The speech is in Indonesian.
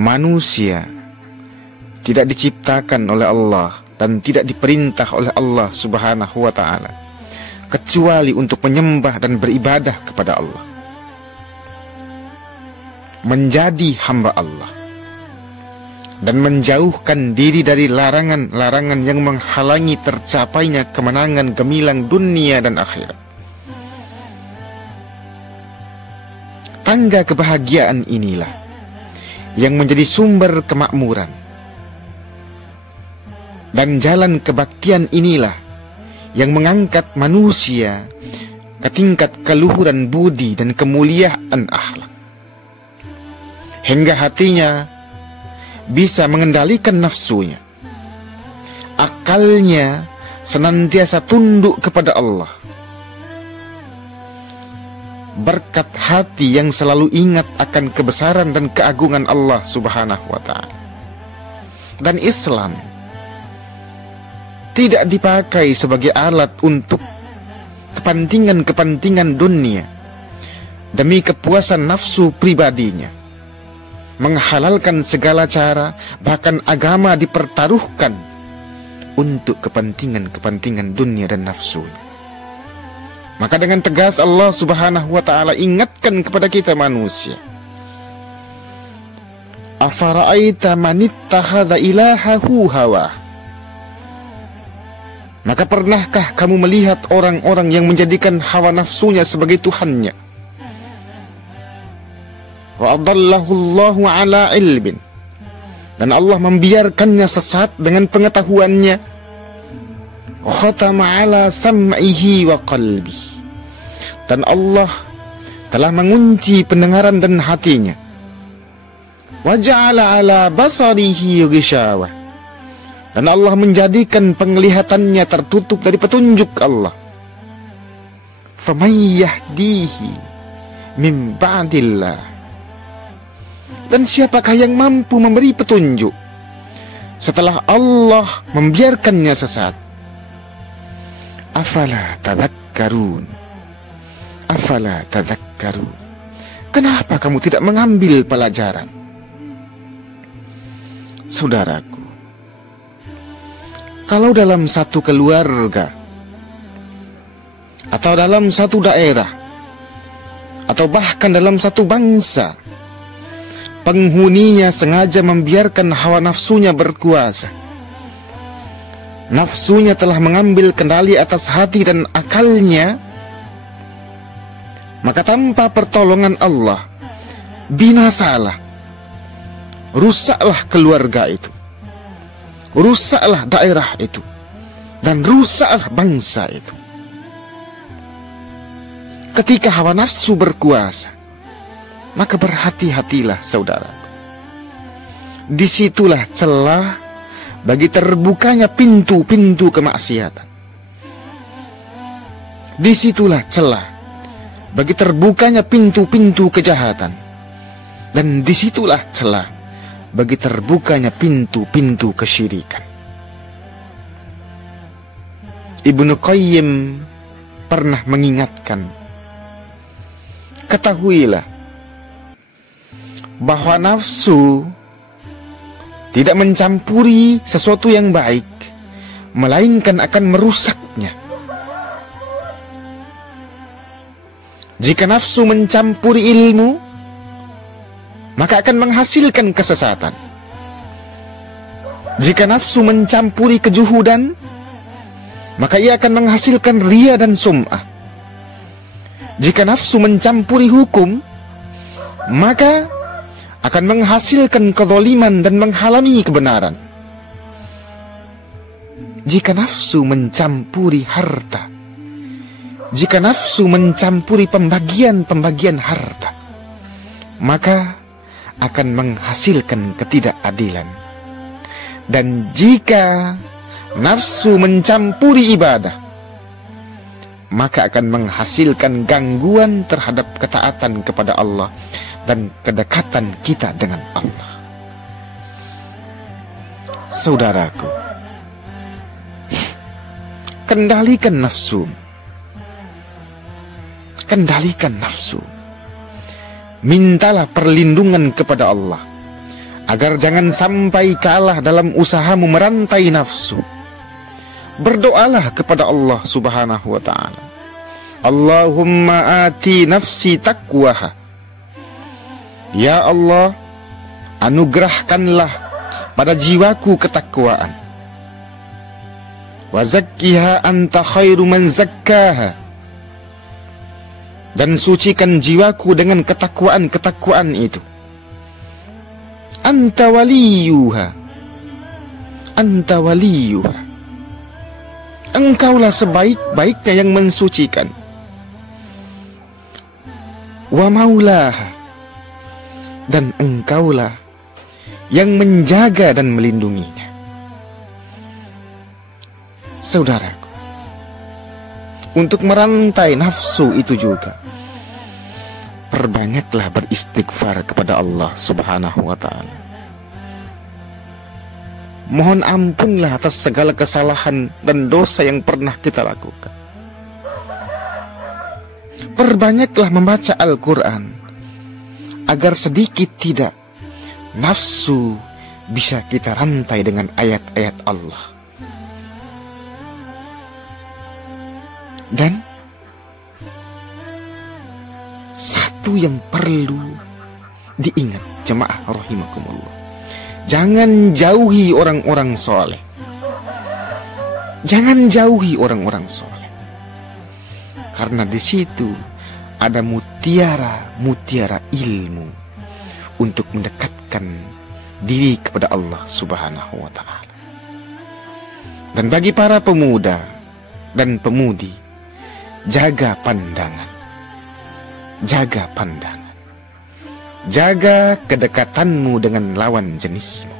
manusia tidak diciptakan oleh Allah dan tidak diperintah oleh Allah Subhanahu wa ta'ala kecuali untuk menyembah dan beribadah kepada Allah, menjadi hamba Allah, dan menjauhkan diri dari larangan-larangan yang menghalangi tercapainya kemenangan gemilang dunia dan akhirat. Tangga kebahagiaan inilah yang menjadi sumber kemakmuran, dan jalan kebaktian inilah yang mengangkat manusia ke tingkat keluhuran budi dan kemuliaan akhlak, hingga hatinya bisa mengendalikan nafsunya, akalnya senantiasa tunduk kepada Allah. Berkat hati yang selalu ingat akan kebesaran dan keagungan Allah Subhanahu wa ta'ala. Dan Islam tidak dipakai sebagai alat untuk kepentingan-kepentingan dunia demi kepuasan nafsu pribadinya, menghalalkan segala cara, bahkan agama dipertaruhkan untuk kepentingan-kepentingan dunia dan nafsunya. Maka dengan tegas Allah Subhanahu wa ta'ala ingatkan kepada kita manusia, afara'aita man ittakhadha ilahahu hawa. Maka pernahkah kamu melihat orang-orang yang menjadikan hawa nafsunya sebagai Tuhannya? Wa adallahu Allahu ala ilmin, dan Allah membiarkannya sesat dengan pengetahuannya. Khatama ala sam'ihi wa qalbi, dan Allah telah mengunci pendengaran dan hatinya. Wa ja'ala ala basarihi ghishawah, dan Allah menjadikan penglihatannya tertutup dari petunjuk Allah. Faman yahdihi min ba'dillah, dan siapakah yang mampu memberi petunjuk setelah Allah membiarkannya sesat? Afala tadhakkarun, afala tadhakkarun. Kenapa kamu tidak mengambil pelajaran? Saudaraku, kalau dalam satu keluarga, atau dalam satu daerah, atau bahkan dalam satu bangsa, penghuninya sengaja membiarkan hawa nafsunya berkuasa, nafsunya telah mengambil kendali atas hati dan akalnya, maka tanpa pertolongan Allah, binasalah, rusaklah keluarga itu, rusaklah daerah itu, dan rusaklah bangsa itu. Ketika hawa nafsu berkuasa, maka berhati-hatilah saudara. Disitulah celah bagi terbukanya pintu-pintu kemaksiatan. Disitulah celah bagi terbukanya pintu-pintu kejahatan. Dan disitulah celah bagi terbukanya pintu-pintu kesyirikan. Ibnu Qayyim pernah mengingatkan, ketahuilah bahwa nafsu tidak mencampuri sesuatu yang baik, melainkan akan merusaknya. Jika nafsu mencampuri ilmu, maka akan menghasilkan kesesatan. Jika nafsu mencampuri kejuhudan, maka ia akan menghasilkan riya dan sum'ah. Jika nafsu mencampuri hukum, maka akan menghasilkan kezaliman dan menghalangi kebenaran. Jika nafsu mencampuri harta, jika nafsu mencampuri pembagian-pembagian harta, maka akan menghasilkan ketidakadilan. Dan jika nafsu mencampuri ibadah, maka akan menghasilkan gangguan terhadap ketaatan kepada Allah dan kedekatan kita dengan Allah. Saudaraku, kendalikan nafsu. Kendalikan nafsu. Mintalah perlindungan kepada Allah agar jangan sampai kalah dalam usahamu merantai nafsu. Berdoalah kepada Allah Subhanahu wa ta'ala. Allahumma ati nafsi taqwaha. Ya Allah, anugerahkanlah pada jiwaku ketakwaan. Wa zakkiha anta khairu man zakkaha. Dan sucikan jiwaku dengan ketakwaan itu. Anta waliyuha. Anta waliyuha. Engkaulah sebaik-baiknya yang mensucikan. Wa maulaha. Dan engkaulah yang menjaga dan melindunginya. Saudaraku, untuk merantai nafsu itu juga, perbanyaklah beristighfar kepada Allah Subhanahu wa ta'ala. Mohon ampunlah atas segala kesalahan dan dosa yang pernah kita lakukan. Perbanyaklah membaca Al-Quran, agar sedikit tidak nafsu bisa kita rantai dengan ayat-ayat Allah. Dan satu yang perlu diingat jemaah rahimakumullah, jangan jauhi orang-orang soleh. Jangan jauhi orang-orang soleh, karena di situ ada mutiara ilmu untuk mendekatkan diri kepada Allah Subhanahu wa ta'ala. Dan bagi para pemuda dan pemudi, jaga pandangan. Jaga pandangan. Jaga kedekatanmu dengan lawan jenismu.